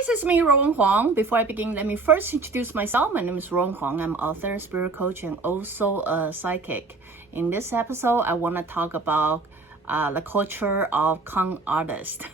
guys, it's me, Ruowen Huang. Before I begin, let me first introduce myself. My name is Ruowen Huang. I'm author, spirit coach, and also a psychic. In this episode, I want to talk about the culture of con artists,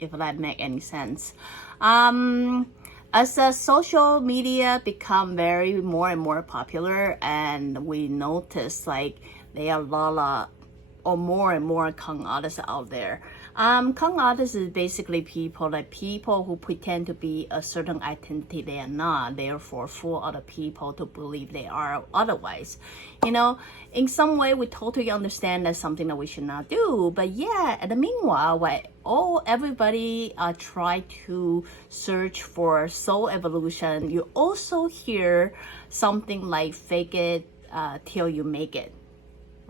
if that makes any sense. As the social media become more and more popular, and we notice like there are a lot of or more and more con artists out there. Con artists is basically people who pretend to be a certain identity they are not, therefore fool other people to believe they are otherwise. You know, in some way we totally understand that's something that we should not do, but yeah, in the meanwhile, everybody try to search for soul evolution, you also hear something like fake it till you make it.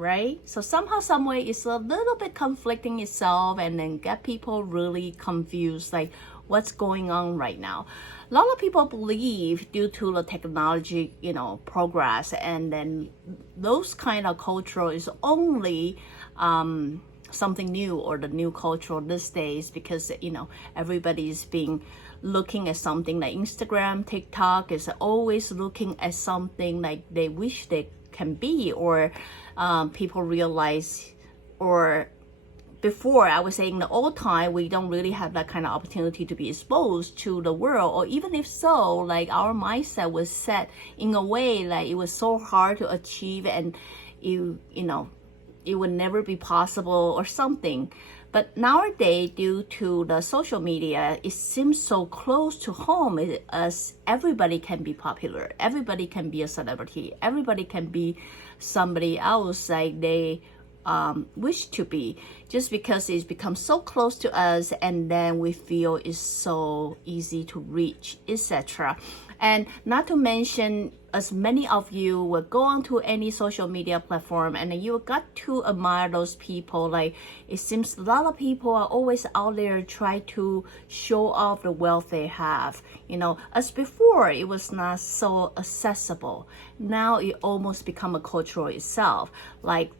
Right? So somehow, some way, it's a little bit conflicting itself and then get people really confused, like what's going on right now. A lot of people believe due to the technology, progress, and then those kind of culture is only something new or the new culture these days because, everybody's being looking at something like Instagram, TikTok is always looking at something like they wish they can be, or people realize, or before I was saying the old time, we don't really have that kind of opportunity to be exposed to the world, or even if so, like our mindset was set in a way like it was so hard to achieve and it would never be possible or something. But nowadays, due to the social media, it seems so close to home as everybody can be popular. Everybody can be a celebrity. Everybody can be somebody else like they wish to be, just because it's become so close to us and then we feel it's so easy to reach, etc. And not to mention, as many of you will go onto any social media platform and you got to admire those people. Like it seems a lot of people are always out there try to show off the wealth they have. As before, it was not so accessible. Now it almost become a culture itself. Like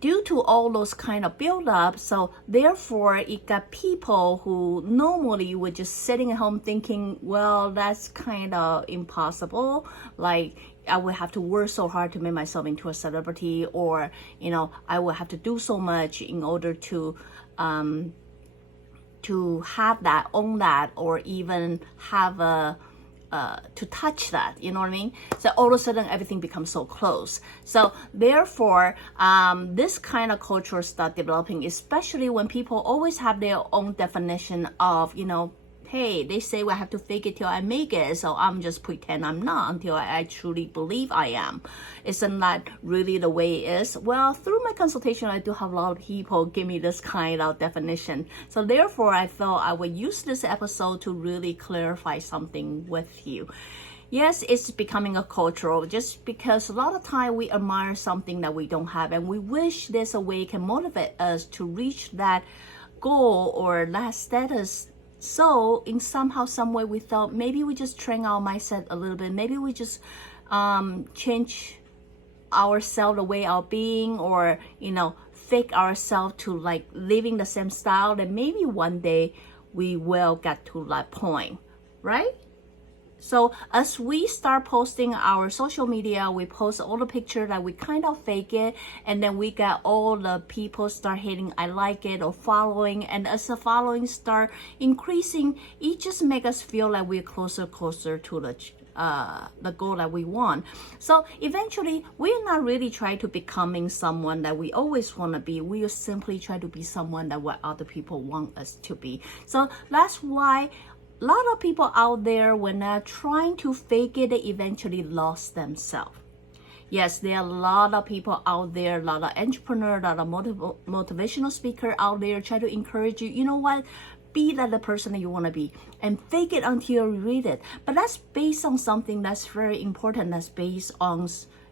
due to all those kind of build-up, so therefore it got people who normally were just sitting at home thinking, well, that's kind of impossible. Like I would have to work so hard to make myself into a celebrity, or I would have to do so much in order to have that, own that, or even have to touch that, you know what I mean? So all of a sudden everything becomes so close. So therefore, this kind of culture start developing, especially when people always have their own definition of, hey, they say I have to fake it till I make it, so I'm just pretend I'm not until I truly believe I am. Isn't that really the way it is? Well, through my consultation, I do have a lot of people give me this kind of definition. So therefore, I felt I would use this episode to really clarify something with you. Yes, it's becoming a cultural, just because a lot of time we admire something that we don't have, and we wish there's a way it can motivate us to reach that goal or that status. So in somehow, some way, we thought maybe we just train our mindset a little bit. Maybe we just change ourselves, the way our being, or fake ourselves to like living the same style. And maybe one day we will get to that point, right? So as we start posting our social media, we post all the pictures that we kind of fake it, and then we get all the people start hitting I like it or following, and as the following start increasing, it just makes us feel like we're closer to the goal that we want. So eventually, we're not really trying to becoming someone that we always want to be. We simply try to be someone that what other people want us to be. So that's why a lot of people out there, when they're trying to fake it, they eventually lost themselves. Yes, there are a lot of people out there, a lot of entrepreneurs, a lot of motivational speakers out there try to encourage you, you know what, be that the person that you want to be and fake it until you read it. But that's based on something that's very important. That's based on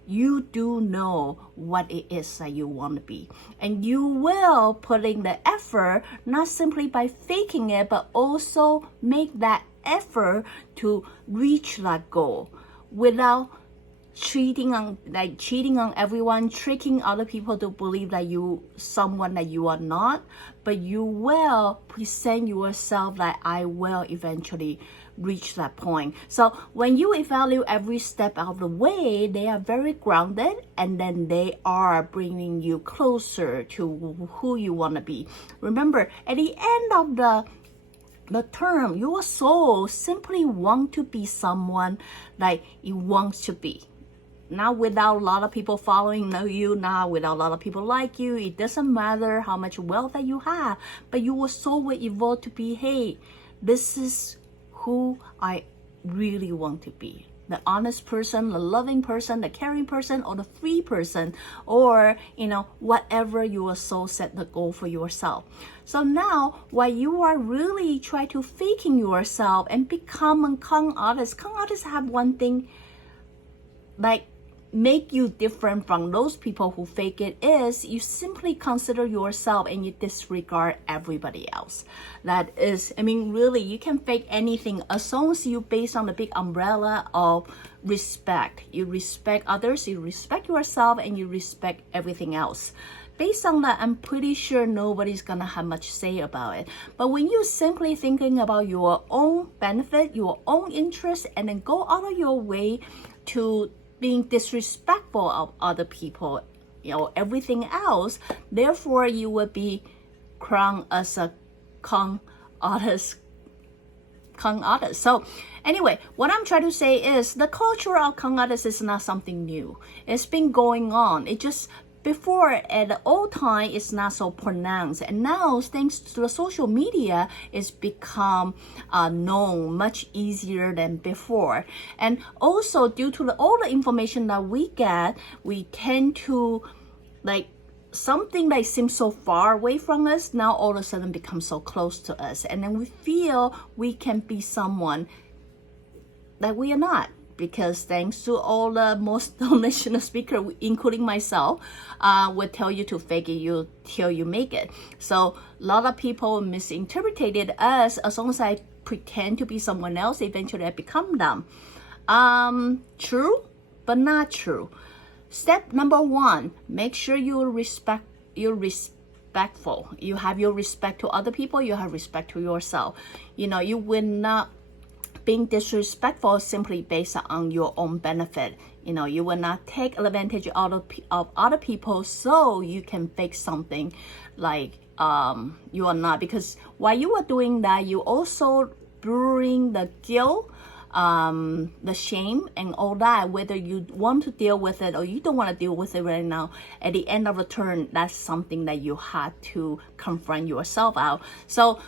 you do know what it is that you want to be, and you will put in the effort, not simply by faking it, but also make that effort to reach that goal without cheating on everyone, tricking other people to believe that you someone that you are not, but you will present yourself like I will eventually reach that point. So when you evaluate every step of the way, they are very grounded, and then they are bringing you closer to who you want to be. Remember, at the end of the term, your soul simply want to be someone like it wants to be. Not without a lot of people following you, not without a lot of people like you. It doesn't matter how much wealth that you have, but your soul will evolve to be, hey, this is who I really want to be. The honest person, the loving person, the caring person, or the free person, or, whatever your soul set the goal for yourself. So now, while you are really trying to faking yourself and become a con artist have one thing, like, make you different from those people who fake it is you simply consider yourself and you disregard everybody else. That is, really, you can fake anything as long as you based on the big umbrella of respect. You respect others, you respect yourself, and you respect everything else. Based on that, I'm pretty sure nobody's gonna have much say about it. But when you're simply thinking about your own benefit, your own interest, and then go out of your way to being disrespectful of other people, everything else, therefore you will be crowned as a con artist. So anyway, what I'm trying to say is the culture of con artists is not something new. It's been going on. It just before at the old time it's not so pronounced, and now thanks to the social media it's become known much easier than before. And also due to all the information that we get, we tend to like something that seems so far away from us now all of a sudden becomes so close to us, and then we feel we can be someone that we are not. Because thanks to all the most national speakers, including myself, will tell you to fake it till you make it. So a lot of people misinterpreted us. As long as I pretend to be someone else, eventually I become them. True, but not true. Step number 1, make sure you're respectful. You have your respect to other people. You have respect to yourself. You will not being disrespectful simply based on your own benefit. You will not take advantage of other people so you can fake something like you are not. Because while you are doing that, you also bring the guilt, the shame, and all that. Whether you want to deal with it or you don't want to deal with it right now, at the end of the turn, that's something that you have to confront yourself out. So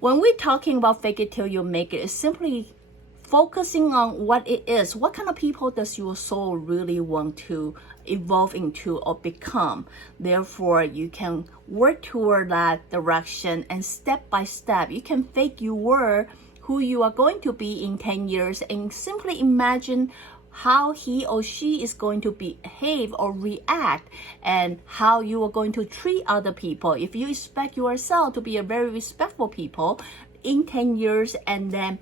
when we're talking about fake it till you make it, it's simply focusing on what it is. What kind of people does your soul really want to evolve into or become? Therefore, you can work toward that direction, and step by step, you can fake you were who you are going to be in 10 years and simply imagine how he or she is going to behave or react, and how you are going to treat other people. If you expect yourself to be a very respectful people in 10 years, and then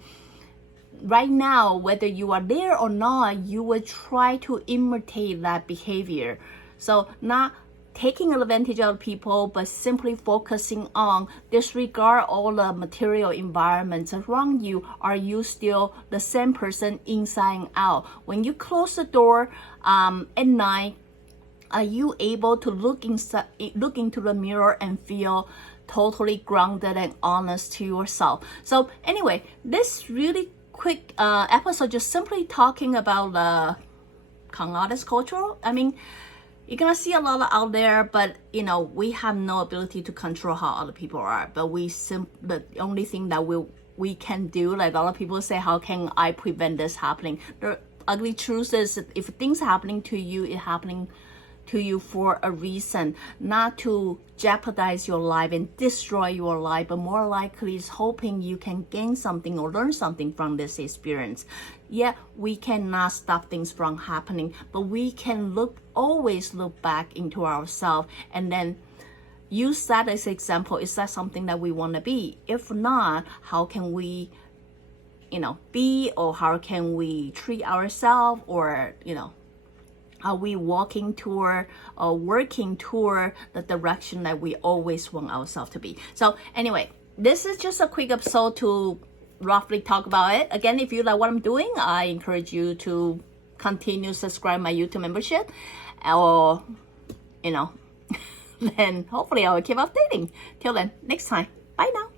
right now, whether you are there or not, you will try to imitate that behavior. So not taking advantage of people, but simply focusing on disregard all the material environments around you. Are you still the same person inside and out? When you close the door at night, are you able to look into the mirror and feel totally grounded and honest to yourself? So anyway, this really quick episode just simply talking about the con artist culture. You're gonna see a lot out there, but we have no ability to control how other people are. But the only thing that we can do, like a lot of people say, how can I prevent this happening? The ugly truth is, if things happening to you, it's happening to you for a reason, not to jeopardize your life and destroy your life, but more likely is hoping you can gain something or learn something from this experience. Yeah, we cannot stop things from happening, but we can always look back into ourselves and then use that as an example. Is that something that we want to be? If not, how can we be, or how can we treat ourselves, or Are we walking toward or working toward the direction that we always want ourselves to be? So anyway, this is just a quick episode to roughly talk about it. Again, if you like what I'm doing, I encourage you to continue subscribe my YouTube membership, or then hopefully I will keep updating. Till then, next time. Bye now.